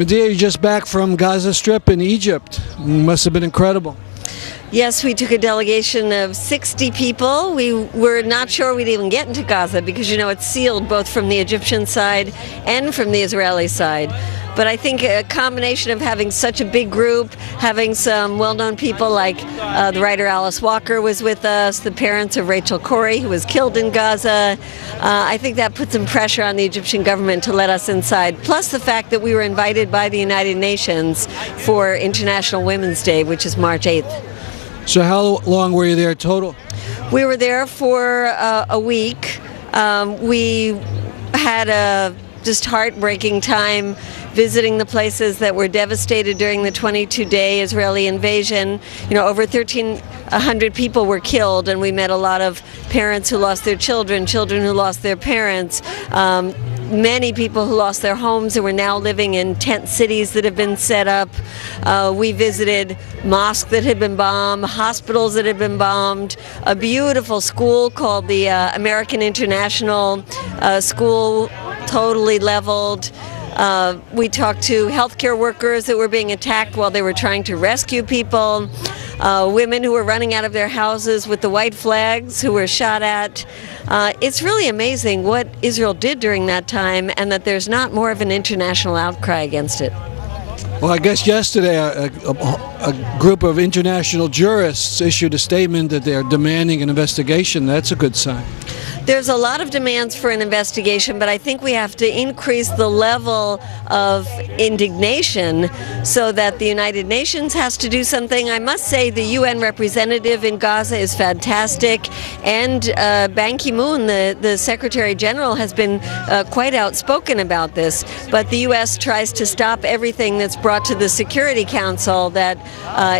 Medea, you're just back from Gaza Strip in Egypt. Must have been incredible. Yes, we took a delegation of 60 people. We were not sure we'd even get into Gaza because, you know, it's sealed both from the Egyptian side and from the Israeli side. But I think a combination of having such a big group, having some well-known people like the writer Alice Walker was with us, the parents of Rachel Corrie, who was killed in Gaza, I think that put some pressure on the Egyptian government to let us inside. Plus the fact that we were invited by the United Nations for International Women's Day, which is March 8th. So how long were you there total? We were there for a week. We had a just heartbreaking time visiting the places that were devastated during the 22-day Israeli invasion. You know, over 1,300 people were killed, and we met a lot of parents who lost their children, children who lost their parents, many people who lost their homes and were now living in tent cities that have been set up. We visited mosques that had been bombed, hospitals that had been bombed, a beautiful school called the American International School, totally leveled. We talked to healthcare workers that were being attacked while they were trying to rescue people, women who were running out of their houses with the white flags who were shot at. It's really amazing what Israel did during that time, and that there's not more of an international outcry against it. Well, I guess yesterday a group of international jurists issued a statement that they're demanding an investigation. That's a good sign. There's a lot of demands for an investigation, but I think we have to increase the level of indignation so that the United Nations has to do something. I must say the UN representative in Gaza is fantastic, and Ban Ki-moon, the Secretary General, has been quite outspoken about this. But the U.S. tries to stop everything that's brought to the Security Council that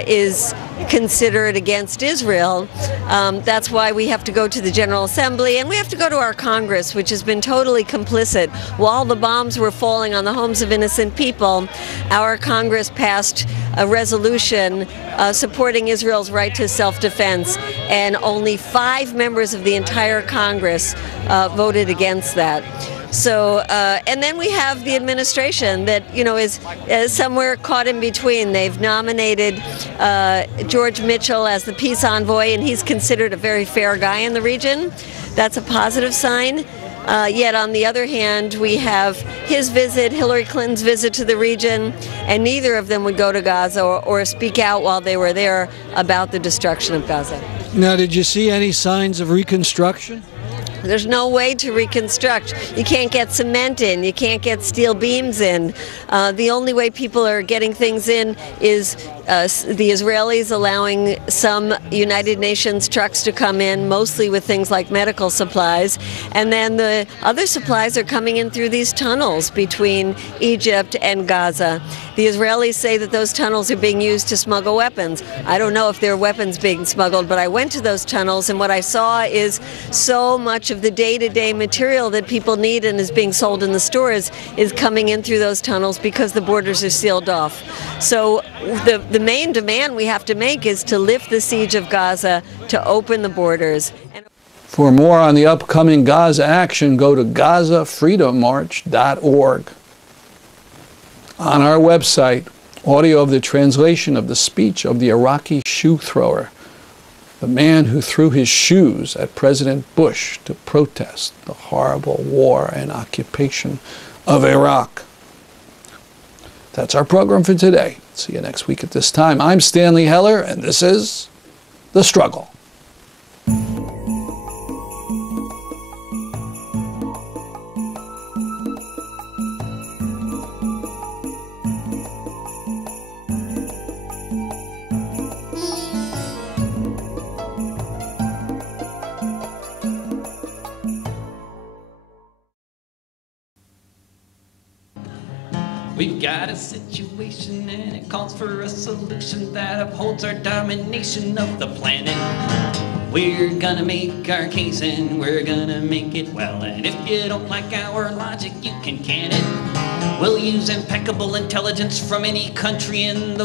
is considered against Israel. That's why we have to go to the General Assembly, and we have to go to our Congress, which has been totally complicit. While the bombs were falling on the homes of innocent people, our Congress passed a resolution supporting Israel's right to self-defense, and only 5 members of the entire Congress voted against that. So, and then we have the administration that, you know, is somewhere caught in between. They've nominated George Mitchell as the peace envoy, and he's considered a very fair guy in the region. That's a positive sign. Yet on the other hand, we have his visit, Hillary Clinton's visit to the region, and neither of them would go to Gaza or speak out while they were there about the destruction of Gaza. Now, did you see any signs of reconstruction? There's no way to reconstruct. You can't get cement in. You can't get steel beams in. The only way people are getting things in is the Israelis allowing some United Nations trucks to come in, mostly with things like medical supplies. And then the other supplies are coming in through these tunnels between Egypt and Gaza. The Israelis say that those tunnels are being used to smuggle weapons. I don't know if there are weapons being smuggled, but I went to those tunnels, and what I saw is so much of the day-to-day material that people need and is being sold in the stores is coming in through those tunnels because the borders are sealed off. So the main demand we have to make is to lift the siege of Gaza, to open the borders. For more on the upcoming Gaza action, go to GazaFreedomMarch.org. On our website, audio of the translation of the speech of the Iraqi shoe thrower, the man who threw his shoes at President Bush to protest the horrible war and occupation of Iraq. That's our program for today. See you next week at this time. I'm Stanley Heller, and this is The Struggle. We've got a situation and it calls for a solution that upholds our domination of the planet. We're gonna make our case and we're gonna make it well. And if you don't like our logic, you can it. We'll use impeccable intelligence from any country in the